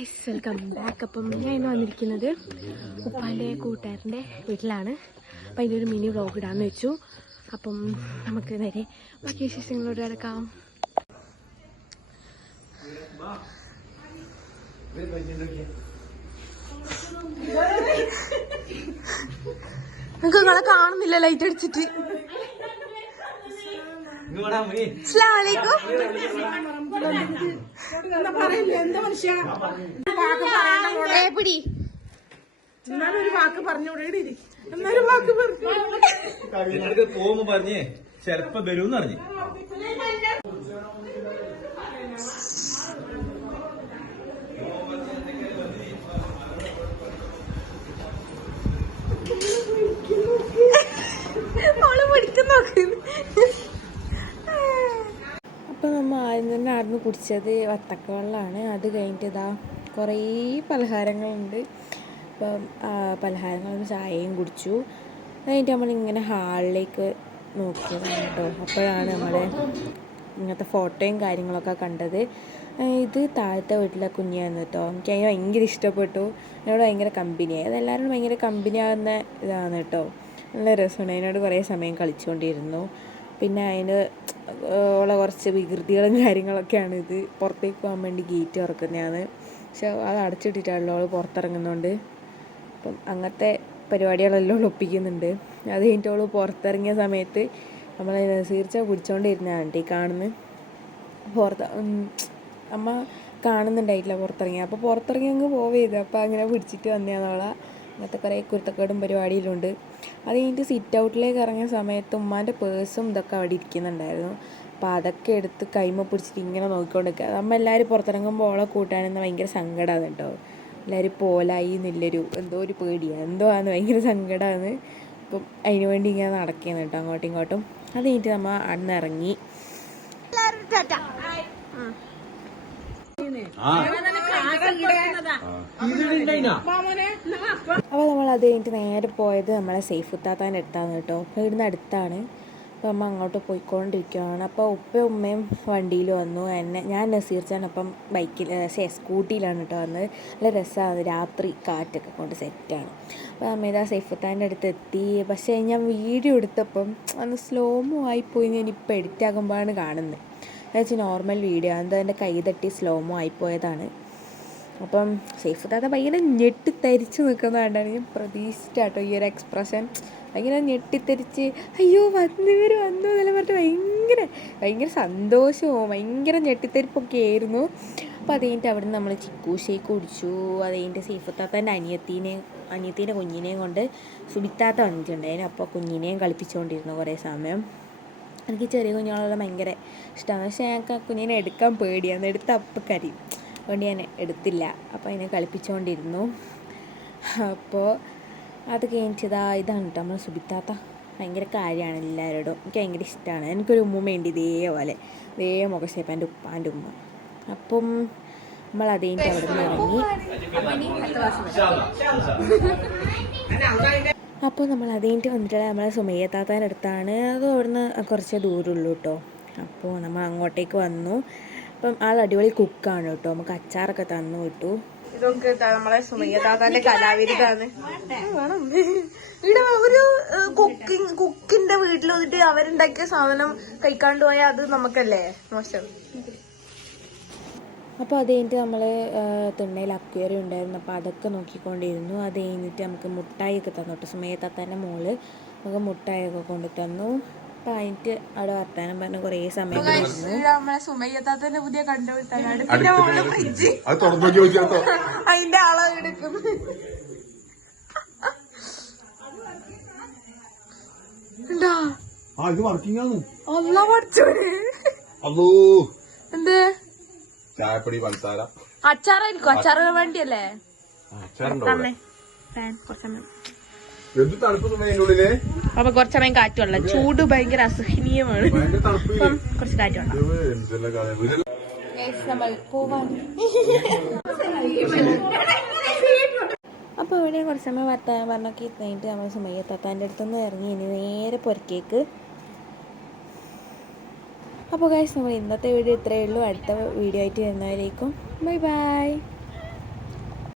Guys welcome back. അപ്പം ഞാൻ ഇന്ന് വന്നിരിക്കുന്നത് ഉപ്പാൻ്റെ കൂട്ടുകാരൻ്റെ വീട്ടിലാണ്. അപ്പം അതിൻ്റെ ഒരു മിനി വ്ളോഗ് ഇടാന്ന് വെച്ചു. അപ്പം നമുക്ക് നേരെ ബാക്കി വിശേഷങ്ങളോട് കിടക്കാം. നിങ്ങൾക്ക് നിങ്ങളെ കാണുന്നില്ല ലൈറ്റ് അടിച്ചിട്ട്. പോകുമ്പോ പറഞ്ഞേ ചെലപ്പോ വരൂന്ന് പറഞ്ഞു. അപ്പം നമ്മൾ ആദ്യം തന്നെ ആയിരുന്നു കുടിച്ചത് വത്തക്ക വെള്ളമാണ്. അത് കഴിഞ്ഞിട്ട് ഇതാ കുറേ പലഹാരങ്ങളുണ്ട്. അപ്പം പലഹാരങ്ങളും ചായയും കുടിച്ചു. അത് കഴിഞ്ഞിട്ട് നമ്മളിങ്ങനെ ഹാളിലേക്ക് നോക്കിയതാണ് കേട്ടോ. അപ്പോഴാണ് നമ്മുടെ ഇങ്ങനത്തെ ഫോട്ടോയും കാര്യങ്ങളൊക്കെ കണ്ടത്. ഇത് താഴത്തെ വീട്ടിലെ കുഞ്ഞായിരുന്നു കേട്ടോ. എനിക്ക് അതിന് ഭയങ്കര ഇഷ്ടപ്പെട്ടു. എന്നോട് ഭയങ്കര കമ്പനിയായി. അതെല്ലാവരും ഭയങ്കര കമ്പനി ആകുന്ന ഇതാണ് കേട്ടോ. നല്ല രസമാണ്. അതിനോട് കുറേ സമയം കളിച്ചുകൊണ്ടിരുന്നു. പിന്നെ അതിന് ഉള്ള കുറച്ച് വികൃതികളും കാര്യങ്ങളൊക്കെയാണ്. ഇത് പുറത്തേക്ക് പോകാൻ വേണ്ടി ഗേറ്റ് തുറക്കുന്നതാണ്. പക്ഷെ അത് അടച്ചിട്ടിട്ടാണല്ലോ അവൾ പുറത്തിറങ്ങുന്നുണ്ട്. അപ്പം അങ്ങനത്തെ പരിപാടികളെല്ലാം ഒപ്പിക്കുന്നുണ്ട്. അത് കഴിഞ്ഞിട്ട് അവൾ പുറത്തിറങ്ങിയ സമയത്ത് നമ്മൾ തീർച്ച പിടിച്ചോണ്ടിരുന്നതാണ് ഈ കാണുന്നത്. അമ്മ കാണുന്നുണ്ടായിട്ടില്ല പുറത്തിറങ്ങി. അപ്പോൾ പുറത്തിറങ്ങി അങ്ങ് പോവേത്. അപ്പോൾ അങ്ങനെ പിടിച്ചിട്ട് വന്നതാണോളാ. അങ്ങനത്തെ കുറേ കുരുത്തക്കേടും പരിപാടിയിലുണ്ട്. അത് കഴിഞ്ഞിട്ട് സിറ്റ് ഔട്ടിലേക്ക് ഇറങ്ങിയ സമയത്ത് ഉമ്മാൻ്റെ പേഴ്സും ഇതൊക്കെ അവിടെ ഇരിക്കുന്നുണ്ടായിരുന്നു. അപ്പോൾ അതൊക്കെ എടുത്ത് കൈമ പിടിച്ചിട്ട് ഇങ്ങനെ നോക്കിക്കൊണ്ടിരിക്കുക. നമ്മൾ എല്ലാവരും പുറത്തിറങ്ങുമ്പോൾ ഓളെ കൂട്ടാനെന്ന് ഭയങ്കര സങ്കടമാണ് കേട്ടോ. എല്ലാവരും പോലായി എന്നുള്ളൊരു എന്തോ ഒരു പേടിയാണ്, എന്തോ ആണ്, ഭയങ്കര സങ്കടമാണ്. അപ്പം അതിന് വേണ്ടി ഇങ്ങനെ നടക്കുകയാണ് കേട്ടോ അങ്ങോട്ടും ഇങ്ങോട്ടും. അത് കഴിഞ്ഞിട്ട് നമ്മൾ അന്ന് ഇറങ്ങി. അപ്പോൾ നമ്മൾ അത് കഴിഞ്ഞിട്ട് നേരെ പോയത് നമ്മളെ സൈഫുത്താത്താൻ്റെ അടുത്താണ് കേട്ടോ. ഇവിടുന്ന് അടുത്താണ്. അപ്പോൾ അമ്മ അങ്ങോട്ട് പോയിക്കൊണ്ടിരിക്കുകയാണ്. അപ്പോൾ ഉപ്പയും ഉമ്മയും വണ്ടിയിൽ വന്നു. ഞാൻ നസീർച്ചാൻ അപ്പം സ്കൂട്ടിയിലാണ് കേട്ടോ വന്നത്. നല്ല രസമാണ്. രാത്രി കാറ്റൊക്കെ കൊണ്ട് സെറ്റാണ്. അപ്പോൾ അമ്മ ഇതാ സൈഫുത്താൻ്റെ അടുത്ത് എത്തി. പക്ഷേ ഞാൻ വീഡിയോ എടുത്തപ്പം അന്ന് സ്ലോമോ ആയിപ്പോയി. ഞാനിപ്പോൾ എഡിറ്റ് ആകുമ്പോഴാണ് കാണുന്നത്. എന്നുവെച്ചാൽ നോർമൽ വീഡിയോ എന്തോ എൻ്റെ കൈ തട്ടി സ്ലോമോ ആയിപ്പോയതാണ്. അപ്പം സൈഫുത്താത്ത ഭയങ്കര ഞെട്ടിത്തരിച്ച് നിൽക്കുന്നതുകൊണ്ടാണ് ഞാൻ പ്രതീക്ഷിച്ചാട്ടോ ഈ ഒരു എക്സ്പ്രഷൻ. ഭയങ്കര ഞെട്ടിത്തരിച്ച് അയ്യോ വന്നവർ വന്നു എന്നെല്ലാം പറഞ്ഞിട്ട് ഭയങ്കര സന്തോഷവും ഭയങ്കര ഞെട്ടിത്തരിപ്പൊക്കെ ആയിരുന്നു. അപ്പോൾ അത് കഴിഞ്ഞിട്ട് അവിടെ നിന്ന് നമ്മൾ ചിക്കു ഷേക്ക് കുടിച്ചു. അത് കഴിഞ്ഞിട്ട് സൈഫുത്താത്തൻ്റെ അനിയത്തീൻ്റെ കുഞ്ഞിനെയും കൊണ്ട് സുബിത്താത്ത വന്നിട്ടുണ്ടായിരുന്നു. അപ്പോൾ കുഞ്ഞിനെയും കളിപ്പിച്ചുകൊണ്ടിരുന്നു കുറേ സമയം. എനിക്ക് ചെറിയ കുഞ്ഞുങ്ങളെല്ലാം ഭയങ്കര ഇഷ്ടമാണ്. പക്ഷേ ഞങ്ങൾക്ക് ആ കുഞ്ഞിനെ എടുക്കാൻ പേടിയാണ്. എടുത്ത അപ്പം കരയും. അതുകൊണ്ട് ഞാൻ എടുത്തില്ല. അപ്പോൾ അതിനെ കളിപ്പിച്ചുകൊണ്ടിരുന്നു. അപ്പോൾ അത് കഴിഞ്ഞിട്ട് ഇതാണ് കേട്ടോ നമ്മൾ സുബിത്താത്ത. ഭയങ്കര കാര്യമാണ് എല്ലാവരോടും. എനിക്ക് ഭയങ്കര ഇഷ്ടമാണ്. എനിക്കൊരു ഉമ്മയുണ്ട് ഇതേപോലെ മുഖശേപ്പൻ്റെ ഉപ്പാൻ്റെ ഉമ്മ. അപ്പം നമ്മൾ അത് കഴിഞ്ഞിട്ട് അവിടെ നിന്ന് ഇറങ്ങി. അപ്പോൾ നമ്മൾ അത് കഴിഞ്ഞിട്ട് വന്നിട്ടുള്ള നമ്മളെ സുമയ്യ താത്താൻ്റെ അടുത്താണ്. അത് അവിടുന്ന് കുറച്ച് ദൂരമുള്ളൂ കേട്ടോ. അപ്പോൾ നമ്മൾ അങ്ങോട്ടേക്ക് വന്നു. അപ്പം ആൾ അടിപൊളി കുക്കാണ് കേട്ടോ. നമുക്ക് അച്ചാറൊക്കെ തന്നു വിട്ടു. ഇതൊക്കെ നമ്മളെ സുമയ്യ താത്താൻ്റെ കലാവിരുതാണ്. ഇവിടെ ഒരു കുക്കിന്റെ വീട്ടിൽ വന്നിട്ട് അവരുണ്ടാക്കിയ സാധനം കഴിക്കാണ്ട് പോയാൽ അത് നമുക്കല്ലേ മോശം. അപ്പോൾ അത് കഴിഞ്ഞിട്ട് നമ്മൾ തിണ്ണയിൽ അക്വേറിയം ഉണ്ടായിരുന്നു. അപ്പോൾ അതൊക്കെ നോക്കിക്കൊണ്ടിരുന്നു. അത് കഴിഞ്ഞിട്ട് നമുക്ക് മുട്ടായിയൊക്കെ തന്നു കേട്ടോ. സുമയ്യ താത്താൻ്റെ മോള് നമുക്ക് മുട്ടായിയൊക്കെ കൊണ്ട് തന്നു. അപ്പോൾ അതിൻ്റെ അവിടെ വർത്താനം പറഞ്ഞ് കുറേ സമയം നമ്മളെ സുമയ്യ താത്താൻ്റെ പുതിയ കണ്ടുപിടുത്താണ്. അതിന്റെ ആളെ എടുക്കുന്നു. എന്ത് അച്ചാറായിരിക്കും. അച്ചാറിന് വേണ്ടിയല്ലേ. അപ്പൊ കുറച്ച് സമയം കാറ്റുള്ള ചൂട് ഭയങ്കര അസഹനീയമാണ്. അപ്പം കുറച്ച് കാറ്റുള്ള അപ്പോൾ ഇവിടെ കുറച്ച് സമയം വർത്താനം പറഞ്ഞൊക്കെ കഴിഞ്ഞിട്ട് നമ്മൾ സുമയ്യ താത്താൻ്റെ അടുത്തുനിന്ന് ഇറങ്ങി ഇനി നേരെ പുറക്കേക്ക്. അപ്പോൾ ഗൈസ് നമ്മൾ ഇന്നത്തെ വീഡിയോ ഇത്രയേ ഉള്ളൂ. അടുത്ത വീഡിയോ ആയിട്ട് വരുന്നവരേക്കും ബൈ ബൈ.